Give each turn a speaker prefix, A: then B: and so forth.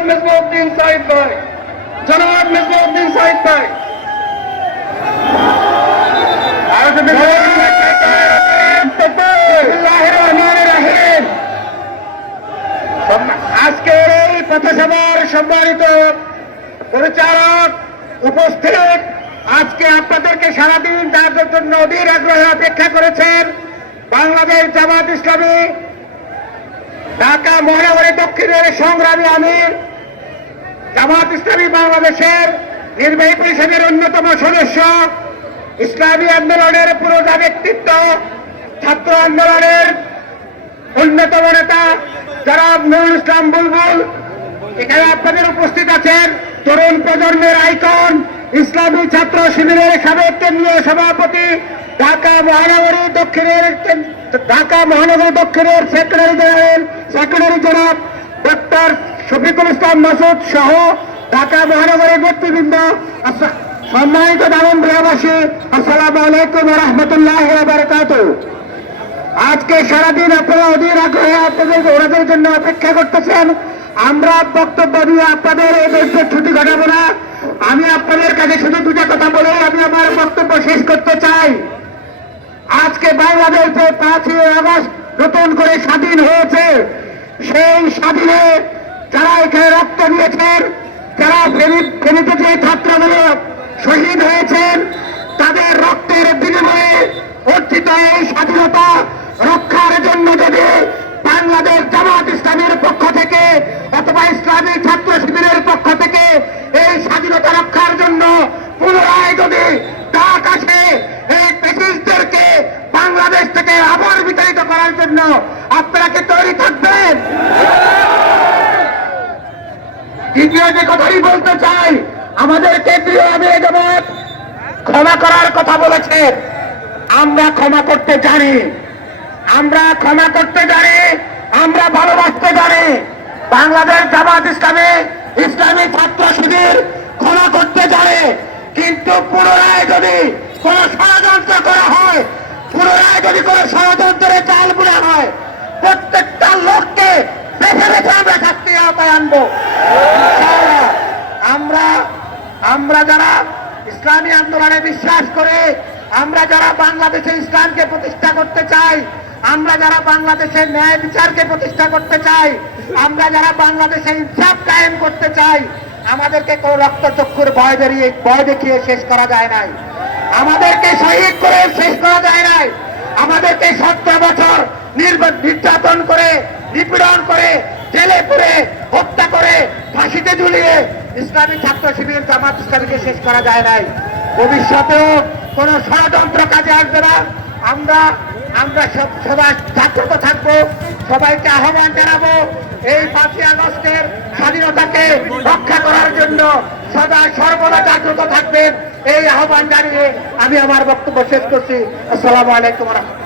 A: জনাব মিসবাউদ্দিন সাইদ ভাই। জনাব মিসবাউদ্দিন সাইদ ভাই। আজকের এই পথসভার সম্মানিত পরিচালক উপস্থিত। আজকে আপনাদেরকে সারাদিন তার জন্য অধীর আগ্রহে অপেক্ষা করেছেন বাংলাদেশ জামাত ইসলামী ঢাকা মহানগরী দক্ষিণের সংগ্রামী আমির জামাত ইসলামী বাংলাদেশের নির্বাহী পরিষদের অন্যতম সদস্য। ইসলামী আন্দোলনের পুরোটা ব্যক্তিত্ব ছাত্র আন্দোলনের অন্যতম নেতা যারা নুরুল ইসলাম বুলবুল। এখানে আপনাদের উপস্থিত আছেন তরুণ প্রজন্মের আইকন, ইসলামী ছাত্র শিবিরের সাবেক কেন্দ্রীয় সভাপতি ঢাকা মহানগরী দক্ষিণের ঢাকা মহানগরী দক্ষিণের সেক্রেটারি জেনারেল সেক্রেটারি জনাব ডক্টর শফিকুল ইসলাম মাসুদ সহ ঢাকা মহানগরী নেতৃবৃন্দ আস- সম্মানিত দারুণ গ্রামবাসী, আসসালামু আলাইকুম রহমতুল্লাহ বারকাত আজকে সারাদিন আপনারা অধীর আগ্রহে আপনাদের ওনাদের জন্য অপেক্ষা করতেছেন। আমরা বক্তব্য দিয়ে আপনাদের এই ছুটি ঘটাবো না। আমি আপনাদের কাছে শুধু দুটা কথা বলে আমি আমার বক্তব্য শেষ করতে চাই। আজকে বাংলাদেশে পাঁচই আগস্ট নতুন করে স্বাধীন হয়েছে। সেই স্বাধীনে দিয়েছেন যারা ফেনী- ফেনীতে যে শহীদ হয়েছেন, তাদের রক্তের বিনিময়ে অর্জিত এই স্বাধীনতা রক্ষার জন্য যদি বাংলাদেশ জামাত ইসলামের পক্ষ থেকে অথবা ইসলামী ছাত্র শিবিরের পক্ষ থেকে এই স্বাধীনতা রক্ষার জন্য পুনরায় যদি ডাক আসে, এই ব্রিটিশদেরকে বাংলাদেশ থেকে আবার বিতাড়িত করার জন্য আপনারা দ্বিতীয় যে বলতে চাই। আমাদের কেন্দ্রীয় আমির জামাত, ক্ষমা করার কথা বলেছেন আমরা ক্ষমা করতে জানি। আমরা ক্ষমা করতে জানি, আমরা ভালোবাসতে জানি। বাংলাদেশ জামাত ইসলামী ইসলামী ছাত্র শিবির ক্ষমা করতে জানে। কিন্তু পুনরায় যদি কোন ষড়যন্ত্র করা হয়, পুনরায় যদি কোন ষড়যন্ত্রের চাল বুড়া হয়, প্রত্যেকটা লোককে বেছে বেছে আমরা শাস্তি আওতায় আনব ইনশাআল্লাহ। আমরা আমরা যারা ইসলামী। আন্দোলনে বিশ্বাস করে আমরা যারা বাংলাদেশে ইসলামকে প্রতিষ্ঠা করতে চাই, আমরা যারা বাংলাদেশের ন্যায় বিচারকে প্রতিষ্ঠা করতে চাই, আমরা যারা বাংলাদেশে ইনসাফ কায়েম করতে চাই, আমাদেরকে কোন রক্তচক্ষুর ভয় বেরিয়ে, ভয় দেখিয়ে শেষ করা যায় নাই। আমাদেরকে শহীদ করে শেষ করা যায় নাই। আমাদেরকে সতেরো বছর নির্যাতন করে, নিপীড়ন করে, জেলে পুরে ঝুলিয়ে ইসলামী ছাত্র শিবির জামাত ইসলামীকে শেষ করা যায় নাই। ভবিষ্যতেও কোন ষড়যন্ত্র কাজে আসবে না। আমরা আমরা সবাই জাগ্রত থাকব, সবাইকে আহ্বান জানাব এই পাঁচই আগস্টের স্বাধীনতাকে রক্ষা করার জন্য সদা সর্বদা জাগ্রত থাকবেন। এই আহ্বান জানিয়ে আমি আমার বক্তব্য শেষ করছি। আসসালামু আলাইকুম রহমতুল্লাহ।